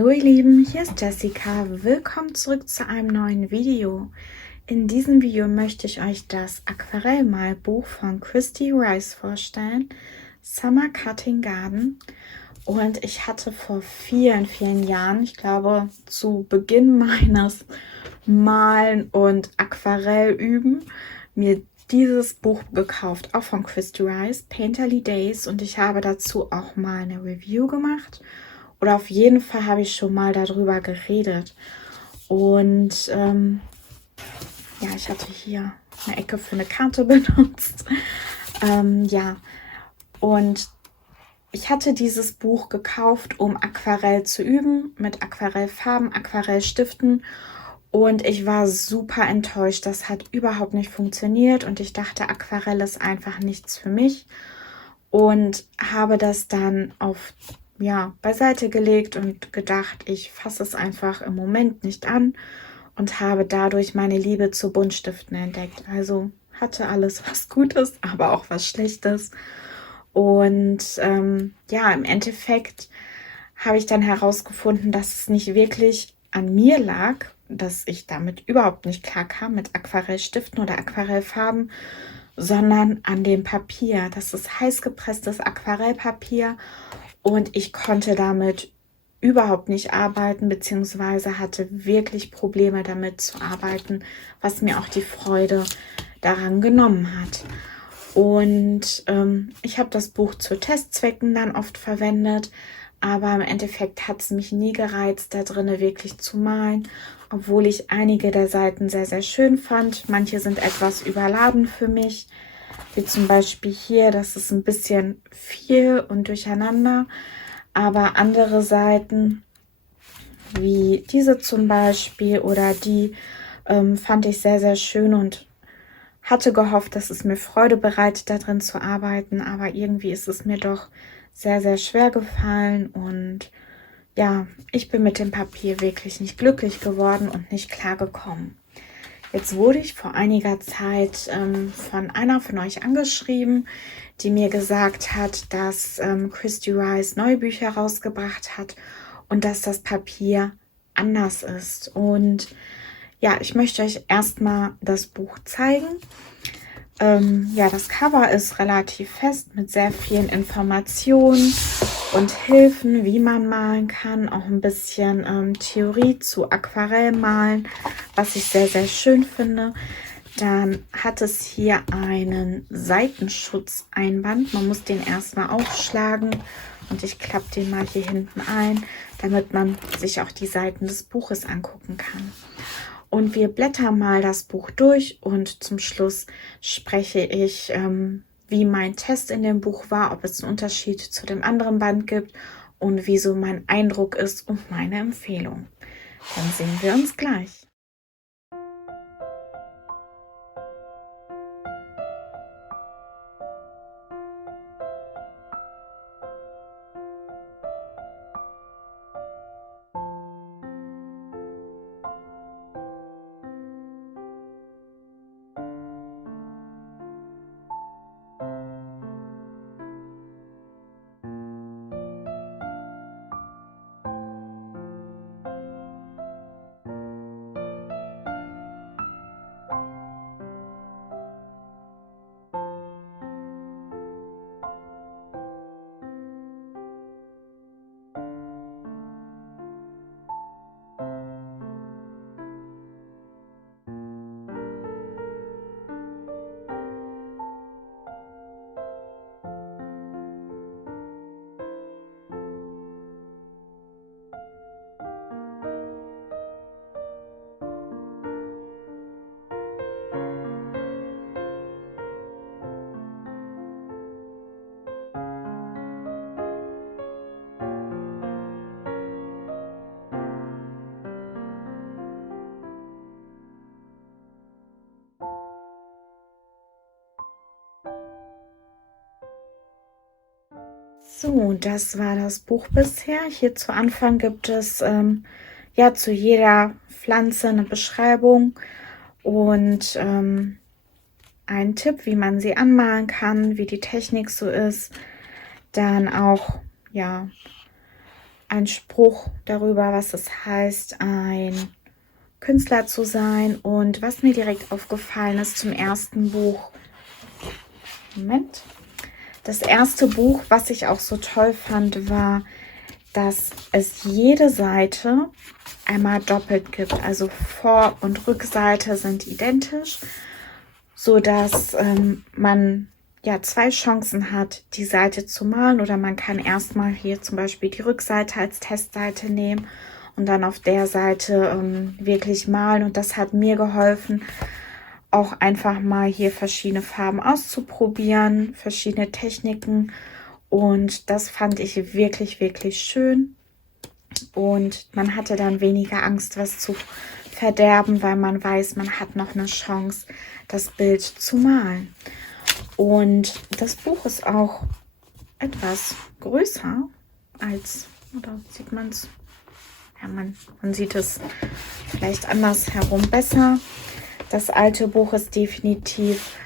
Hallo ihr Lieben, hier ist Jessica. Willkommen zurück zu einem neuen Video. In diesem Video möchte ich euch das Aquarellmalbuch von Christy Rice vorstellen, Summer Cutting Garden. Und ich hatte vor vielen Jahren, ich glaube zu Beginn meines Malen und Aquarellüben, mir dieses Buch gekauft, auch von Christy Rice, Painterly Days. Und ich habe dazu auch mal eine Review gemacht. Oder auf jeden Fall habe ich schon mal darüber geredet. Und ja, ich hatte hier eine Ecke für eine Karte benutzt. Ja, und ich hatte dieses Buch gekauft, um Aquarell zu üben, mit Aquarellfarben, Aquarellstiften. Und ich war super enttäuscht. Das hat überhaupt nicht funktioniert. Und ich dachte, Aquarell ist einfach nichts für mich. Und habe das dann auf beiseite gelegt und gedacht, ich fasse es einfach im Moment nicht an und habe dadurch meine Liebe zu Buntstiften entdeckt. Also hatte alles was Gutes, aber auch was Schlechtes. Und ja, im Endeffekt habe ich dann herausgefunden, dass es nicht wirklich an mir lag, dass ich damit überhaupt nicht klar kam mit Aquarellstiften oder Aquarellfarben, sondern an dem Papier. Das ist heiß gepresstes Aquarellpapier und ich konnte damit überhaupt nicht arbeiten, beziehungsweise hatte wirklich Probleme damit zu arbeiten, was mir auch die Freude daran genommen hat. Und ich habe das Buch zu Testzwecken dann oft verwendet, aber im Endeffekt hat es mich nie gereizt, da drinnen wirklich zu malen, obwohl ich einige der Seiten sehr schön fand. Manche sind etwas überladen für mich, wie zum Beispiel hier, das ist ein bisschen viel und durcheinander, aber andere Seiten, wie diese zum Beispiel oder die, fand ich sehr schön und hatte gehofft, dass es mir Freude bereitet, da drin zu arbeiten, aber irgendwie ist es mir doch sehr schwer gefallen und ja, ich bin mit dem Papier wirklich nicht glücklich geworden und nicht klar gekommen. Jetzt wurde ich vor einiger Zeit von einer von euch angeschrieben, die mir gesagt hat, dass Christy Rice neue Bücher rausgebracht hat und dass das Papier anders ist. Und ja, ich möchte euch erstmal das Buch zeigen. Ja, das Cover ist relativ fest mit sehr vielen Informationen und Hilfen, wie man malen kann. Auch ein bisschen Theorie zu Aquarellmalen, was ich sehr schön finde. Dann hat es hier einen Seitenschutzeinband. Man muss den erstmal aufschlagen und ich klappe den mal hier hinten ein, damit man sich auch die Seiten des Buches angucken kann. Und wir blättern mal das Buch durch und zum Schluss spreche ich, wie mein Test in dem Buch war, ob es einen Unterschied zu dem anderen Band gibt und wie so mein Eindruck ist und meine Empfehlung. Dann sehen wir uns gleich. So, das war das Buch bisher. Hier zu Anfang gibt es ja zu jeder Pflanze eine Beschreibung und einen Tipp, wie man sie anmalen kann, wie die Technik so ist. Dann auch ja ein Spruch darüber, was es heißt, ein Künstler zu sein. Und was mir direkt aufgefallen ist zum ersten Buch, Moment, das erste Buch, was ich auch so toll fand, war, dass es jede Seite einmal doppelt gibt. Also Vor- und Rückseite sind identisch, so dass man ja 2 Chancen hat, die Seite zu malen, oder man kann erstmal hier zum Beispiel die Rückseite als Testseite nehmen und dann auf der Seite wirklich malen. Und das hat mir geholfen, auch einfach mal hier verschiedene Farben auszuprobieren, verschiedene Techniken. Und das fand ich wirklich, wirklich schön. Und man hatte dann weniger Angst, was zu verderben, weil man weiß, man hat noch eine Chance, das Bild zu malen. Und das Buch ist auch etwas größer als, oder sieht man es? Ja, man sieht es vielleicht andersherum besser. Das alte Buch ist definitiv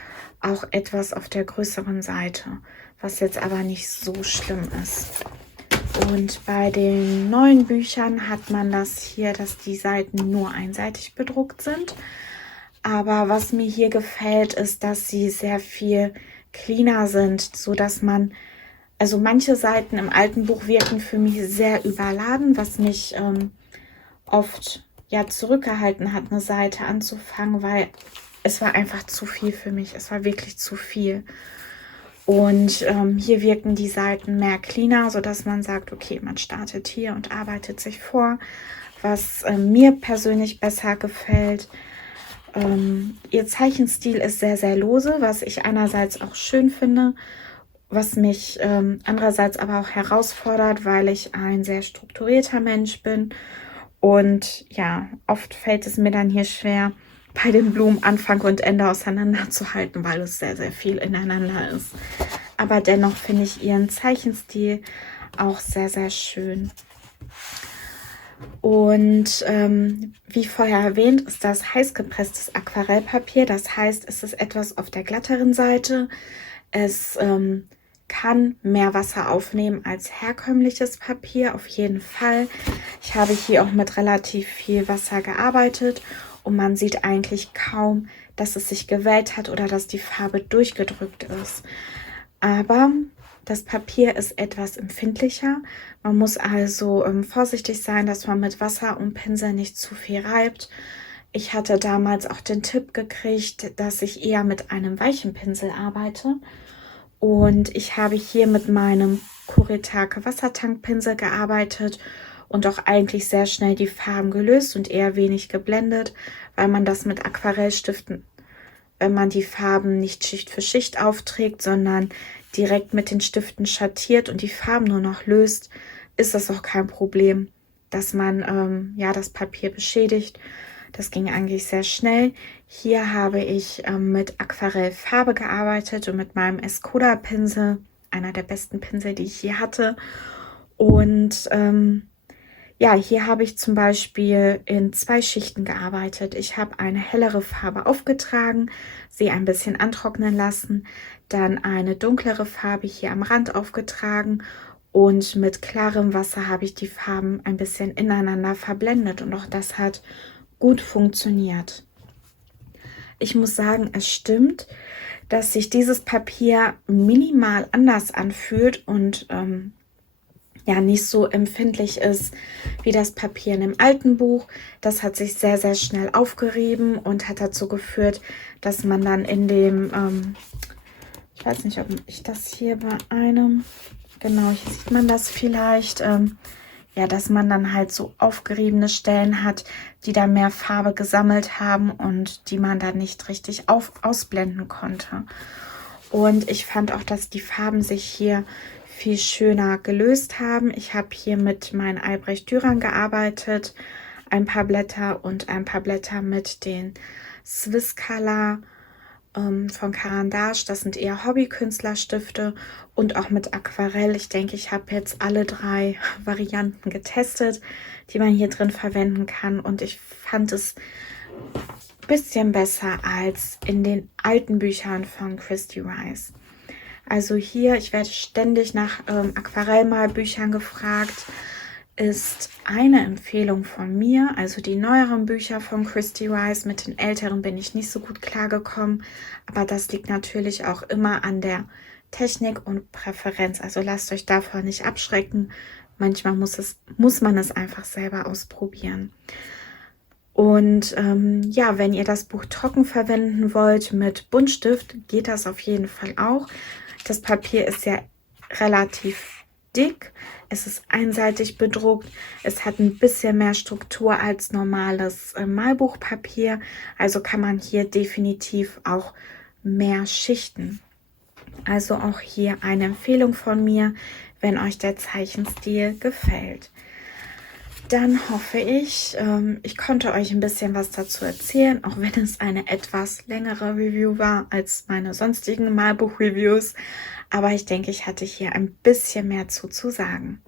auch etwas auf der größeren Seite, was jetzt aber nicht so schlimm ist. Und bei den neuen Büchern hat man das hier, dass die Seiten nur einseitig bedruckt sind. Aber was mir hier gefällt, ist, dass sie sehr viel cleaner sind, so dass man, also manche Seiten im alten Buch wirken für mich sehr überladen, was mich oft ja zurückgehalten hat, eine Seite anzufangen, weil es war einfach zu viel für mich. Es war wirklich zu viel. Und hier wirken die Seiten mehr cleaner, sodass man sagt, okay, man startet hier und arbeitet sich vor, was mir persönlich besser gefällt. Ihr Zeichenstil ist sehr, sehr lose, was ich einerseits auch schön finde, was mich andererseits aber auch herausfordert, weil ich ein sehr strukturierter Mensch bin. Und ja, oft fällt es mir dann hier schwer, bei den Blumen Anfang und Ende auseinanderzuhalten, weil es sehr, sehr viel ineinander ist. Aber dennoch finde ich ihren Zeichenstil auch sehr, sehr schön. Und wie vorher erwähnt, ist das heißgepresstes Aquarellpapier. Das heißt, es ist etwas auf der glatteren Seite. Es kann mehr Wasser aufnehmen als herkömmliches Papier, auf jeden Fall. Ich habe hier auch mit relativ viel Wasser gearbeitet und man sieht eigentlich kaum, dass es sich gewellt hat oder dass die Farbe durchgedrückt ist. Aber das Papier ist etwas empfindlicher. Man muss also vorsichtig sein, dass man mit Wasser und Pinsel nicht zu viel reibt. Ich hatte damals auch den Tipp gekriegt, dass ich eher mit einem weichen Pinsel arbeite. Und ich habe hier mit meinem Kuretake Wassertankpinsel gearbeitet und auch eigentlich sehr schnell die Farben gelöst und eher wenig geblendet, weil man das mit Aquarellstiften, wenn man die Farben nicht Schicht für Schicht aufträgt, sondern direkt mit den Stiften schattiert und die Farben nur noch löst, ist das auch kein Problem, dass man ja das Papier beschädigt. Das ging eigentlich sehr schnell. Hier habe ich mit Aquarellfarbe gearbeitet und mit meinem Escoda Pinsel, einer der besten Pinsel, die ich je hatte. Und ja, hier habe ich zum Beispiel in 2 Schichten gearbeitet. Ich habe eine hellere Farbe aufgetragen, sie ein bisschen antrocknen lassen, dann eine dunklere Farbe hier am Rand aufgetragen und mit klarem Wasser habe ich die Farben ein bisschen ineinander verblendet und auch das hat gut funktioniert. Ich muss sagen, es stimmt, dass sich dieses Papier minimal anders anfühlt und ja nicht so empfindlich ist wie das Papier in dem alten Buch. Das hat sich sehr, sehr schnell aufgerieben und hat dazu geführt, dass man dann in dem, ich weiß nicht, ob ich das hier bei einem, genau, hier sieht man das vielleicht, ja, dass man dann halt so aufgeriebene Stellen hat, die da mehr Farbe gesammelt haben und die man dann nicht richtig ausblenden konnte. Und ich fand auch, dass die Farben sich hier viel schöner gelöst haben. Ich habe hier mit meinen Albrecht Dürer gearbeitet, ein paar Blätter und ein paar Blätter mit den Swiss Color von Caran d'Ache. Das sind eher Hobbykünstlerstifte und auch mit Aquarell. Ich denke, ich habe jetzt alle 3 Varianten getestet, die man hier drin verwenden kann. Und ich fand es ein bisschen besser als in den alten Büchern von Christy Rice. Also hier, ich werde ständig nach Aquarellmalbüchern gefragt. ist eine Empfehlung von mir, also die neueren Bücher von Christy Rice. Mit den älteren bin ich nicht so gut klargekommen, aber das liegt natürlich auch immer an der Technik und Präferenz. Also lasst euch davon nicht abschrecken. Manchmal muss man es einfach selber ausprobieren. Und ja, wenn ihr das Buch trocken verwenden wollt mit Buntstift, geht das auf jeden Fall auch. Das Papier ist ja relativ dick, es ist einseitig bedruckt, es hat ein bisschen mehr Struktur als normales Malbuchpapier, also kann man hier definitiv auch mehr schichten. Also auch hier eine Empfehlung von mir, wenn euch der Zeichenstil gefällt. Dann hoffe ich, ich konnte euch ein bisschen was dazu erzählen, auch wenn es eine etwas längere Review war als meine sonstigen Malbuch-Reviews. Aber ich denke, ich hatte hier ein bisschen mehr zu sagen.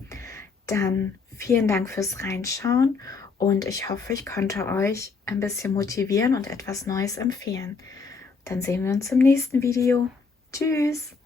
Dann vielen Dank fürs Reinschauen und ich hoffe, ich konnte euch ein bisschen motivieren und etwas Neues empfehlen. Dann sehen wir uns im nächsten Video. Tschüss!